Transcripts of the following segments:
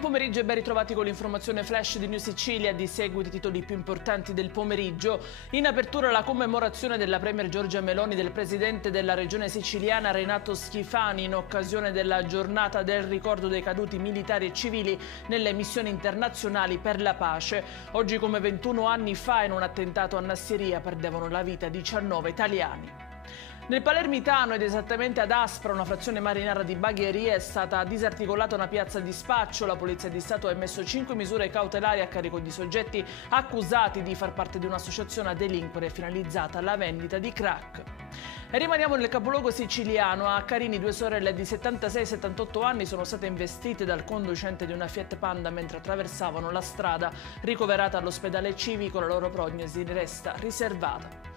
pomeriggio e ben ritrovati con l'informazione flash di New Sicilia. Di seguito i titoli più importanti del pomeriggio. In apertura la commemorazione della Premier Giorgia Meloni del presidente della regione siciliana Renato Schifani in occasione della giornata del ricordo dei caduti militari e civili nelle missioni internazionali per la pace. Oggi, come 21 anni fa, in un attentato a Nassiriya perdevano la vita 19 italiani. Nel Palermitano ed esattamente ad Aspra, una frazione marinara di Bagheria, è stata disarticolata una piazza di spaccio. La Polizia di Stato ha emesso 5 misure cautelari a carico di soggetti accusati di far parte di un'associazione a delinquere finalizzata alla vendita di crack. E rimaniamo nel capoluogo siciliano. A Carini 2 sorelle di 76 e 78 anni sono state investite dal conducente di una Fiat Panda mentre attraversavano la strada. Ricoverata all'ospedale civico, la loro prognosi resta riservata.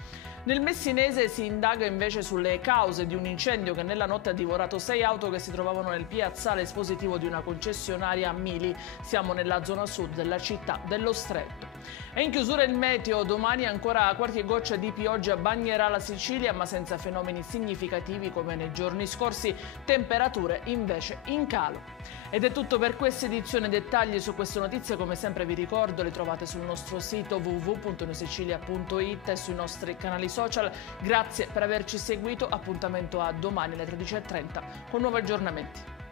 Nel Messinese si indaga invece sulle cause di un incendio che nella notte ha divorato 6 auto che si trovavano nel piazzale espositivo di una concessionaria a Mili. Siamo nella zona sud della città dello Stretto. E in chiusura il meteo. Domani ancora qualche goccia di pioggia bagnerà la Sicilia, ma senza fenomeni significativi come nei giorni scorsi. Temperature invece in calo. Ed è tutto per questa edizione. Dettagli su queste notizie, come sempre vi ricordo, le trovate sul nostro sito www.newsicilia.it e sui nostri canali social. Grazie per averci seguito. Appuntamento a domani alle 13:30 con nuovi aggiornamenti.